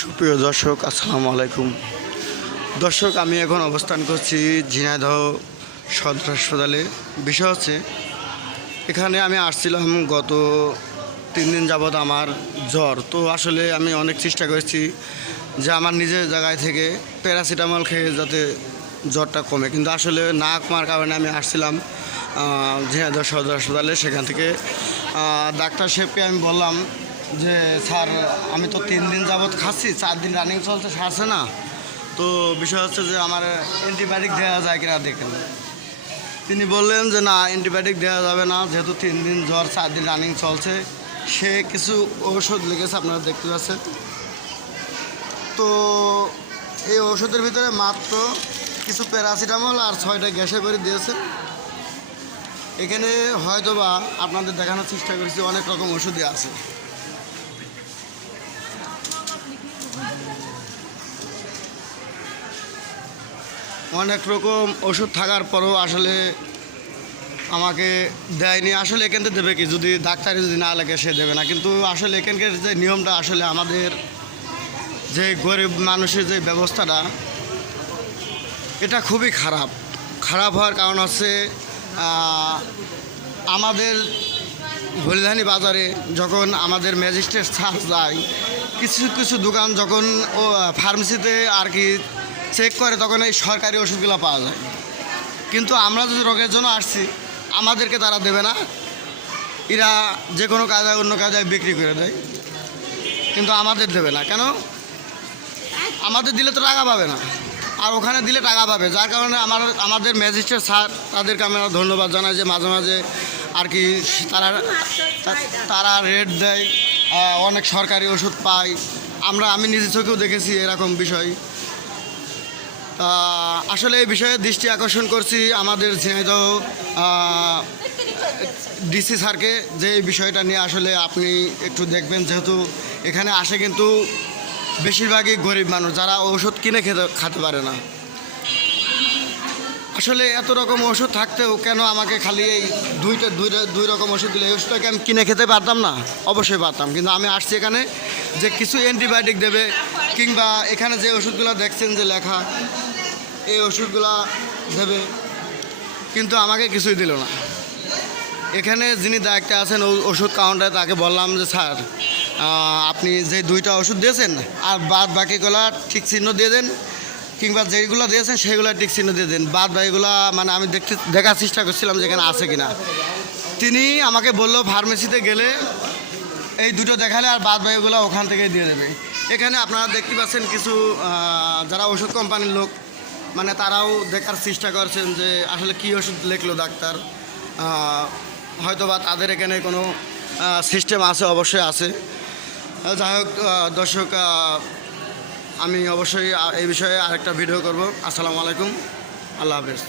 সুপ্রিয় দর্শক, আসসালামু আলাইকুম। দর্শক, আমি এখন অবস্থান করছি ঝিনাইদহ সদর হাসপাতালে। বিষয় হচ্ছে, এখানে আমি আসছিলাম গত তিন দিন যাবৎ আমার জ্বর। তো আসলে আমি অনেক চেষ্টা করেছি যে আমার নিজের জায়গায় থেকে প্যারাসিটামল খেয়ে যাতে জ্বরটা কমে। কিন্তু আসলে না কমার কারণে আমি আসছিলাম ঝিনাইদহ সদর হাসপাতালে। সেখান থেকে ডাক্তার সাহেবকে আমি বললাম যে, স্যার, আমি তো তিন দিন যাবৎ খাচ্ছি, চার দিন রানিং চলছে, সারছে না। তো বিষয় হচ্ছে যে, আমার অ্যান্টিবায়োটিক দেওয়া যায় কিনা দেখেন। তিনি বললেন যে, না অ্যান্টিবায়োটিক দেওয়া যাবে না, যেহেতু তিন দিন জ্বর, চার দিন রানিং চলছে। সে কিছু ঔষধ লিখেছে, আপনারা দেখতে পাচ্ছেন। তো এই ওষুধের ভিতরে মাত্র কিছু প্যারাসিটামল আর ছয়টা গ্যাসে করে দিয়েছে। এখানে হয়তোবা আপনাদের দেখানোর চেষ্টা করেছি, অনেক রকম ওষুধই আছে। অনেক রকম ওষুধ থাকার পরেও আসলে আমাকে দেয়নি। আসলে এখান থেকে দেবে কি? যদি ডাক্তার যদি না লাগে সে দেবে না। কিন্তু আসলে এখানকার যে নিয়মটা, আসলে আমাদের যে গরিব মানুষের যে ব্যবস্থাটা, এটা খুবই খারাপ। খারাপ হওয়ার কারণ হচ্ছে আমাদের হলিধানি বাজারে যখন আমাদের ম্যাজিস্ট্রেট স্যার যায়, কিছু কিছু দোকান যখন ফার্মেসিতে আর কি চেক করে, তখন এই সরকারি ওষুধগুলো পাওয়া যায়। কিন্তু আমরা যদি রোগের জন্য আসছি, আমাদেরকে তারা দেবে না। এরা যে কোনো কাজে অন্য কাজে বিক্রি করে দেয়। কিন্তু আমাদের দেবে না। কেন? আমাদের দিলে তো টাকা পাবে না। আর ওখানে দিলে টাকা পাবে। যার কারণে আমার, আমাদের ম্যাজিস্ট্রেট স্যার, তাদেরকে আমরা ধন্যবাদ জানাই যে মাঝে মাঝে আর কি তারা তারা রেট দেয় অনেক সরকারি ওষুধ পায়। আমরা, আমি নিজে চোখেও দেখেছি এরকম বিষয়। আসলে এই বিষয়ে দৃষ্টি আকর্ষণ করছি আমাদের ঝিনাইদহ ডিসি স্যারকে যে এই বিষয়টা নিয়ে আসলে আপনি একটু দেখবেন, যেহেতু এখানে আসে কিন্তু বেশিরভাগই গরিব মানুষ, যারা ওষুধ কিনে খেতে খেতে পারে না। আসলে এত রকম ওষুধ থাকতেও কেন আমাকে খালি এই দুইটা দুইটা, দুই রকম ওষুধ দিলে? ওষুধটাকে আমি কিনে খেতে পারতাম না? অবশ্যই পারতাম, কিন্তু আমি আসছি এখানে যে কিছু অ্যান্টিবায়োটিক দেবে, কিংবা এখানে যে ওষুধগুলো দেখছেন যে লেখা এই ওষুধগুলো দেবে কিন্তু আমাকে কিছুই দিল না। এখানে যিনি দায়িত্বে আছেন ওষুধ কাউন্টারে, তাকে বললাম যে, স্যার আপনি যে দুইটা ওষুধ দিয়েছেন, আর বাদ বাকিগুলা ঠিক চিহ্ন দিয়ে দেন, কিংবা যেগুলো দিয়েছেন সেগুলো ঠিক চিহ্ন দিয়ে দেন। বাদ বাকিগুলা মানে আমি দেখতে দেখার চেষ্টা করছিলাম যে এখানে আছে কিনা। তিনি আমাকে বলল, ফার্মেসিতে গেলে এই দুটো দেখালে আর বাদ বাকিগুলো ওখান থেকে দিয়ে দেবে। এখানে আপনারা দেখতে পাচ্ছেন কিছু যারা ওষুধ কোম্পানির লোক মানে তারাও দেখার চেষ্টা করছেন যে আসলে কী ওষুধ লিখলো ডাক্তার। হয়তো বা তাদের এখানে কোনো সিস্টেম আছে, অবশ্যই আছে। যাই হোক দর্শক আমি অবশ্যই এই বিষয়ে আরেকটা ভিডিও করব। আসসালামু আলাইকুম। আল্লাহ হাফেজ।